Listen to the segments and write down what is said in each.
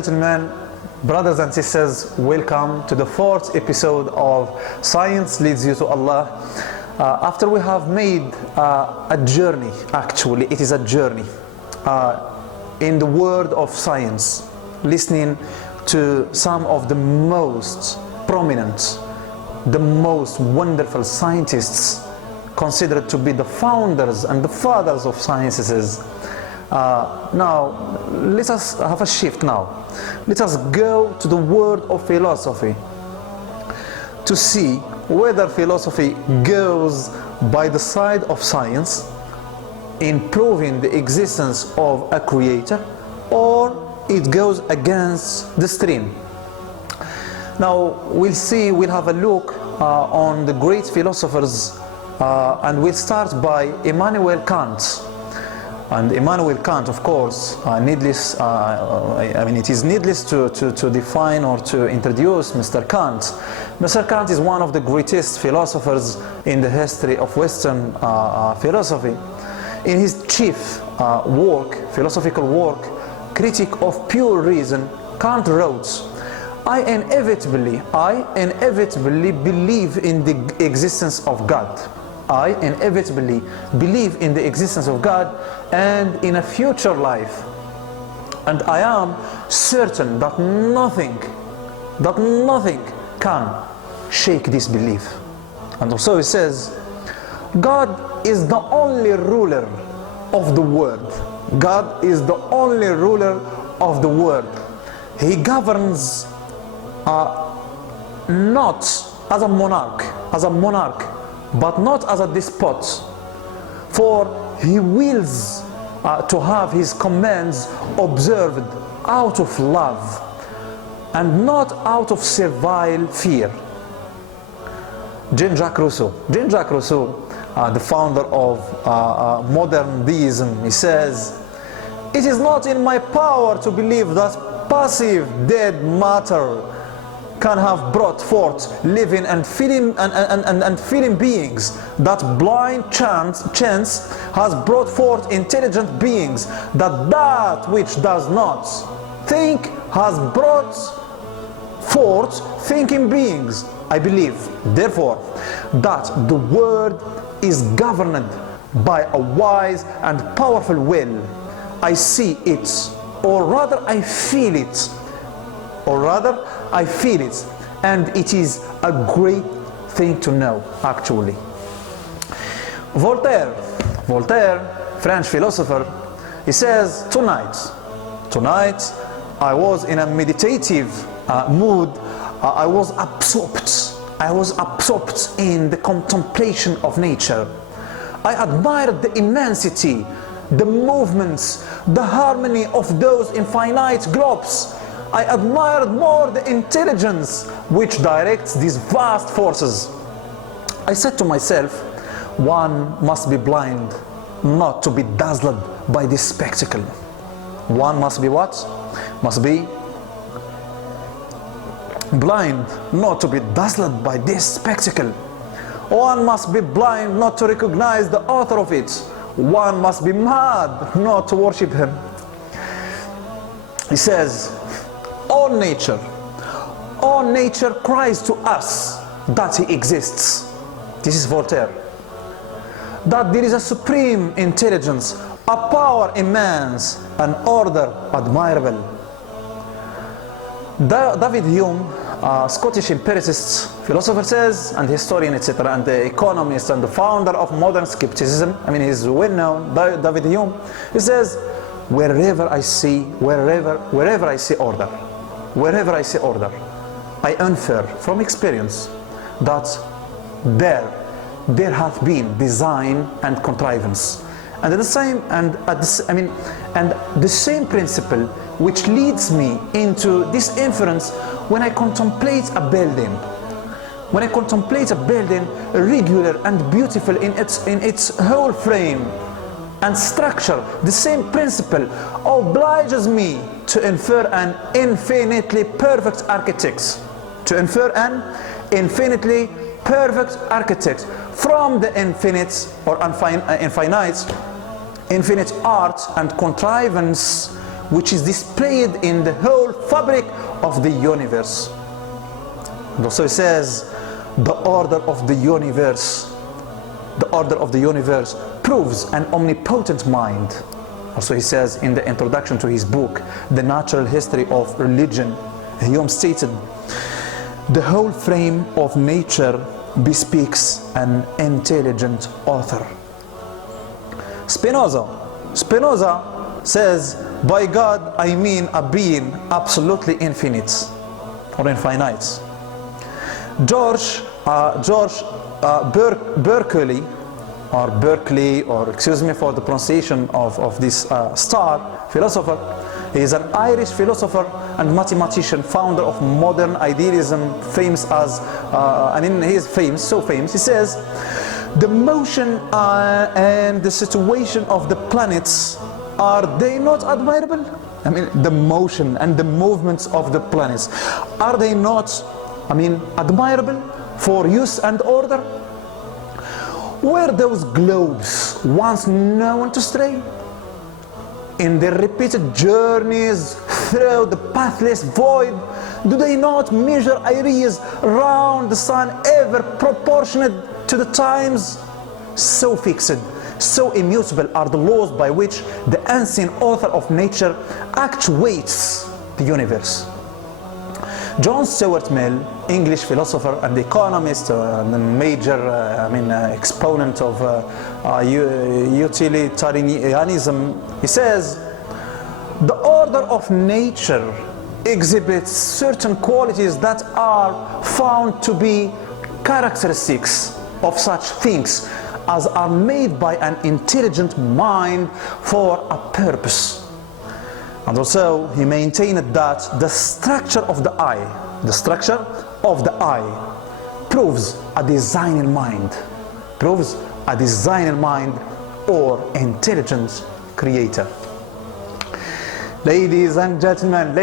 gentlemen, brothers and sisters, welcome to the fourth episode of Science Leads You to Allah. After we have made a journey, actually it is a journey in the world of science, listening to some of the most prominent, the most wonderful scientists considered to be the founders and the fathers of sciences. Now, let us have a shift now. Let us go to the world of philosophy to see whether philosophy goes by the side of science in proving the existence of a creator, or it goes against the stream. Now, we'll see, we'll have a look on the great philosophers, and we'll start by Immanuel Kant. And Immanuel Kant, of course, it is needless to define or to introduce Mr. Kant. Mr. Kant is one of the greatest philosophers in the history of Western philosophy. In his chief work, philosophical work, Critique of Pure Reason, Kant wrote, I inevitably believe in the existence of God. I inevitably believe in the existence of God and in a future life, and I am certain that nothing can shake this belief. And also he says, God is the only ruler of the world. God is the only ruler of the world. He governs not as a monarch, but not as a despot, for he wills to have his commands observed out of love and not out of servile fear. Jean-Jacques Rousseau, the founder of modern deism, he says, it is not in my power to believe that passive dead matter can have brought forth living and feeling beings, that blind chance has brought forth intelligent beings, that which does not think has brought forth thinking beings. I believe, therefore, that the world is governed by a wise and powerful will. I see it, or rather I feel it, and it is a great thing to know, actually. Voltaire, French philosopher, he says, tonight I was in a meditative mood. I was absorbed in the contemplation of nature. I admired the immensity, the movements, the harmony of those infinite globes. I admired more the intelligence which directs these vast forces. I said to myself, one must be blind not to be dazzled by this spectacle. One must be what? Must be blind not to be dazzled by this spectacle. One must be blind not to recognize the author of it. One must be mad not to worship him. He says, all nature cries to us that he exists. This is Voltaire. That there is a supreme intelligence, a power immense, an order admirable. David Hume, a Scottish empiricist, philosopher, says, and historian, etc., and the economist and the founder of modern skepticism, he's well known, David Hume, he says, wherever I see order, I infer from experience that there hath been design and contrivance, and the same principle which leads me into this inference when I contemplate a building. When I contemplate a building regular and beautiful in its whole frame and structure, the same principle obliges me to infer an infinitely perfect architect. From the infinite or infinite art and contrivance which is displayed in the whole fabric of the universe. And also he says, the order of the universe proves an omnipotent mind. Also he says in the introduction to his book, The Natural History of Religion, Hume stated, the whole frame of nature bespeaks an intelligent author. Spinoza says, by God I mean a being absolutely infinite or infinite. Berkeley, excuse me for the pronunciation of this star philosopher. He is an Irish philosopher and mathematician, founder of modern idealism, famous as, he is famous, so famous. He says, the motion and the situation of the planets, are they not admirable? The motion and the movements of the planets, are they not, admirable for use and order? Were those globes once known to stray? In their repeated journeys through the pathless void, do they not measure areas round the sun ever proportionate to the times? So fixed, so immutable are the laws by which the unseen author of nature actuates the universe. John Stuart Mill, English philosopher and economist, and a major exponent of utilitarianism, he says, the order of nature exhibits certain qualities that are found to be characteristics of such things as are made by an intelligent mind for a purpose. And also he maintained that the structure of the eye proves a designing mind or intelligent creator. Ladies and gentlemen,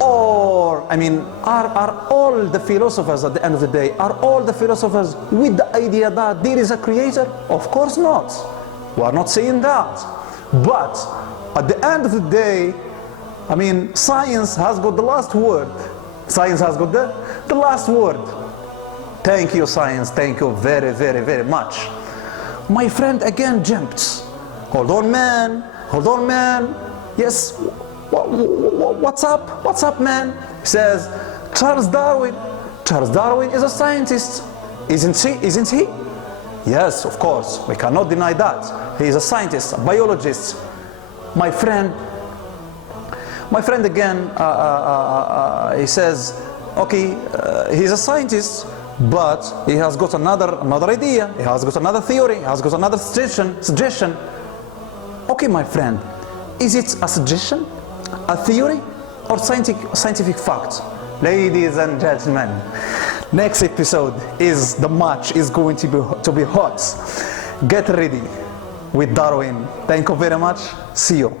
are all the philosophers at the end of the day, are all the philosophers with the idea that there is a creator? Of course not. We are not saying that. But at the end of the day, science has got the last word. Science has got the last word. Thank you, science. Thank you very, very, very much. My friend again jumped. Hold on, man. Yes. What's up, man? He says, Charles Darwin is a scientist. Isn't he? Yes, of course. We cannot deny that. He is a scientist, a biologist. My friend again, he says, okay, he's a scientist, but he has got another idea, he has got another theory, he has got another suggestion. Okay, my friend, is it a suggestion, a theory, or scientific fact? Ladies and gentlemen, next episode is the match is going to be hot. Get ready with Darwin. Thank you very much. See you.